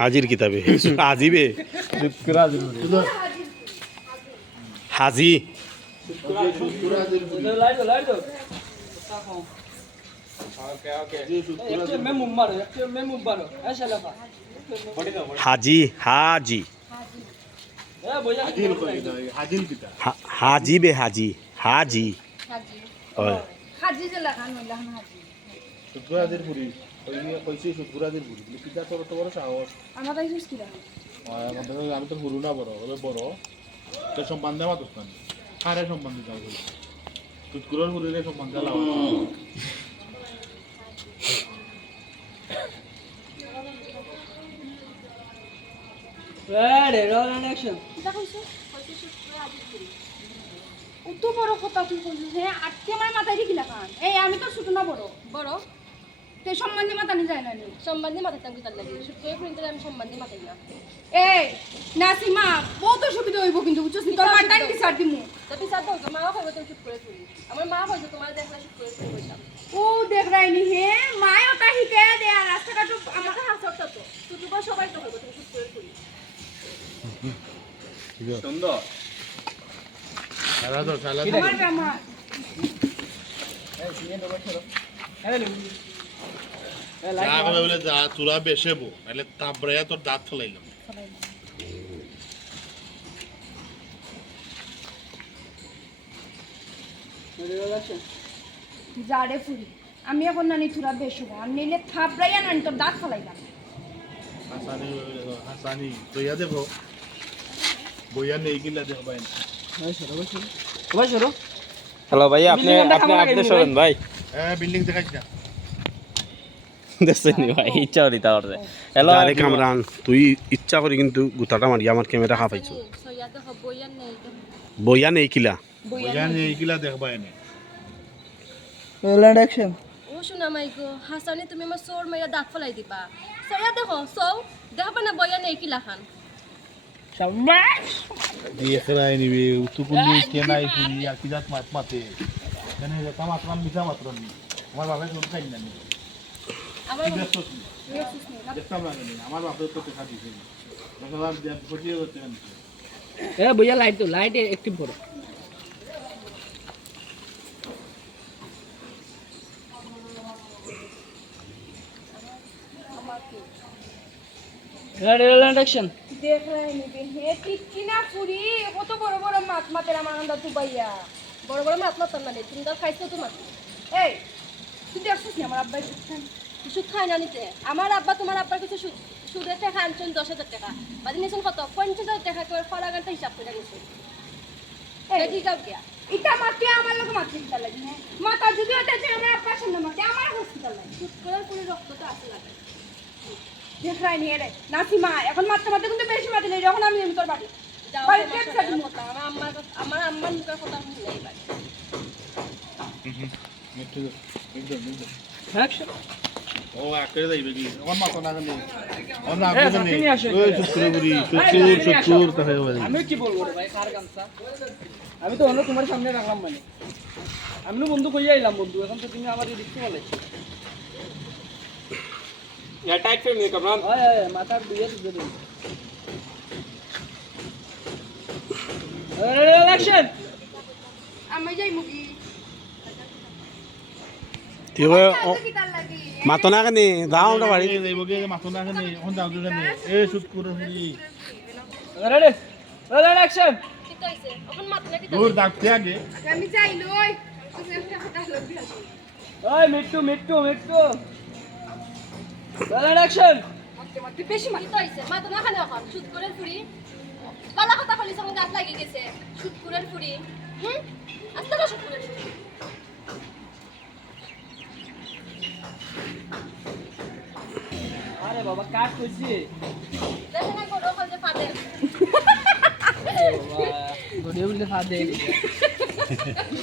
হাজির কিতাবে আজিবে হাজি হাজি হাজি হাজি বে হাজি হাজি হয় হাজি জেলা খান হইলা হাজি শুক্রাদির পুরি কইছি শুক্রাদির পুরি পিতা তোর তো বড় সাহস আমার তাই কি না আমি তো পুরু না বড় ওরে বড় তো সম্বন্ধে আমার দোস্তান কারে সম্বন্ধে যাও শুক্রার পুরিরে সম্বন্ধে লাও Ready, roll and action. কিটা কইছো কইছো শুক্র হাজি করি অত বড় কথা তুই কইছিস হ্যাঁ আজকে আমার মাথায় ঢিকিলা খান এই আমি তো ছোট না বড় বড় তে সম্বন্ধে মাথা নি যায় না নি সম্বন্ধে মাথায় তাঙ্গি তার লাগে শুক্রবার পর্যন্ত আমি সম্বন্ধে মাথায় না এই নাসিমা বহুত সুবিধা হইব কিন্তু বুঝছিস নি তোর মাথায় কি সার দিমু তো পিছা তো মা কইবো তুমি চুপ করে চুরি আমার মা কইছে তোমার দেখলা চুপ করে চুরি কইতাম ও দেখ রাইনি হে মায় ওটা হিকে দে আর রাস্তাঘাট আমাকে হাসটা তো তুই তো সবাই তো কইবো তুমি চুপ করে চুরি সুন্দর সালাদ সালাদ আমার আমার যা করে বলে যা তোরা বেশেবো নাহলে তাবরায়া তোর দাঁত ফলাইলাম Ready, roll action. যারে ফুরি আমি এখন নানি থুরা বেশব আর নিলে থাপড়াইয়া নানি তোর দাঁত ফলাইলাম হাসানি হাসানি তো ইয়া দেখো বইয়া নেই গিলা দেখো ভাই Vai, choro. হ্যালো ভাই আপনি আপনি আপনি শোনেন ভাই হ্যাঁ বিল্ডিং দেখাচ্ছি না দেখছেন ভাই ইচ্ছা করি তাহলে হ্যালো আরে কামরান তুই ইচ্ছা করি কিন্তু গুতাটা মারি আমার ক্যামেরা হাফাইছো সইয়াতে হবইয়া নেই বইয়া নেই কিলা বইয়া নেই গিলা দেখবা এনে Roll and action. ও শোনা মাইগো হাসানি তুমি আমার সোর মাইয়া দাঁত ফলাই দিবা সইয়া দেখো সৌ দেখবা না বইয়া নেই কিলা খান Shabash! দিয়ে খেলাই নিবি উতুকুলি কেনাই পুরি আর কিজাত মাত মাতে জানি যে তামাত কাম মিছা মাত্র নি আমার বাবা তো খাই না নি আমার কি ব্যস্ত ছিল দেখতাম না নি আমার বাবা তো টাকা দিছিল দেখলাম যে পটিয়ে করতে না Eh, भैया लाइट दो लाइट एक्टिव करो Ready, roll and action. দেখ রাইনি হে টিকি না ফুরি কত বড় বড় মাছ মাতের আমার আন্দা তু বাইয়া বড় বড় মাছ মারতাম না তুমি তো খাইছো তো মাছ এই তুই দেখছিস না আমার আব্বাই সুদ খায় না নিতে আমার আব্বা তোমার আব্বার কিছু সুদের টাকা আনছেন 10,000 টাকা বাদি নিয়েছেন কত 50,000 টাকা করে ফলা গানটা হিসাব করে নিয়েছেন এই ঠিক আছে এটা মাতে আমার লোক মাছ দিতে লাগি হ্যাঁ মাথা যদি হতে যে আমার আব্বার সামনে মাতে আমার হসপিটাল লাগে সুদ করার পরে রক্তটা আসে লাগে দেখ রাইনি রে নাসিমা এখন মারতে মারতে কিন্তু বেশি মাতে নেই যখন আমি তোর বাড়ি যাও বাড়ি তোমার পেট সাথে কাটি কথা আমার আম্মার মুখের কথা শুনলে এবার Action. ও আকে যাইবে কি আমার মাথা না গেলে অন্য এ, আগে সাথে নেই নিয়ে আসো। ওই শুক্রগুরি শুক্র তাহে বলে আমি কি বলবো রে ভাই কার গামছা আমি তো অন্য তোমার সামনে রাখলাম মানে আমি তো বন্ধু কইয়া আইলাম বন্ধু এখন তো তুমি আমার দেখতে বলে ইয়া টাইট ফ্রেম নিয়ে কামরান হয় মাথার দুইয়া দিতে দিন অ্যাকশন আমি যাই মুগি তুই কি তার লাগি মাতো না কেন দাও না বাড়ি যাইব কি মাথা না গেলে এখন যাও কেন এই শুক্রগুরি রেডি রোল অ্যাকশন কি কইছে এখন মাছ নাকি দূর ডাকতে আগে আমি যাই লই তুমি একটা কথা লবি ওই মিট্টু মিট্টু মিট্টু রোল অ্যাকশন মারতে মারতে বেশি মার কি কইছে মা তো না খানে এখন সুদ করার ফুরি বালা কথা কইলি সঙ্গে গাত লাগি গেছে সুদ করার ফুরি আস্তে না সুদ করার ফুরি আরে বাবা কাট কইছি দেখেন না কোন রকম যে ফাটে ভিডিও বলতে ফাদ দেই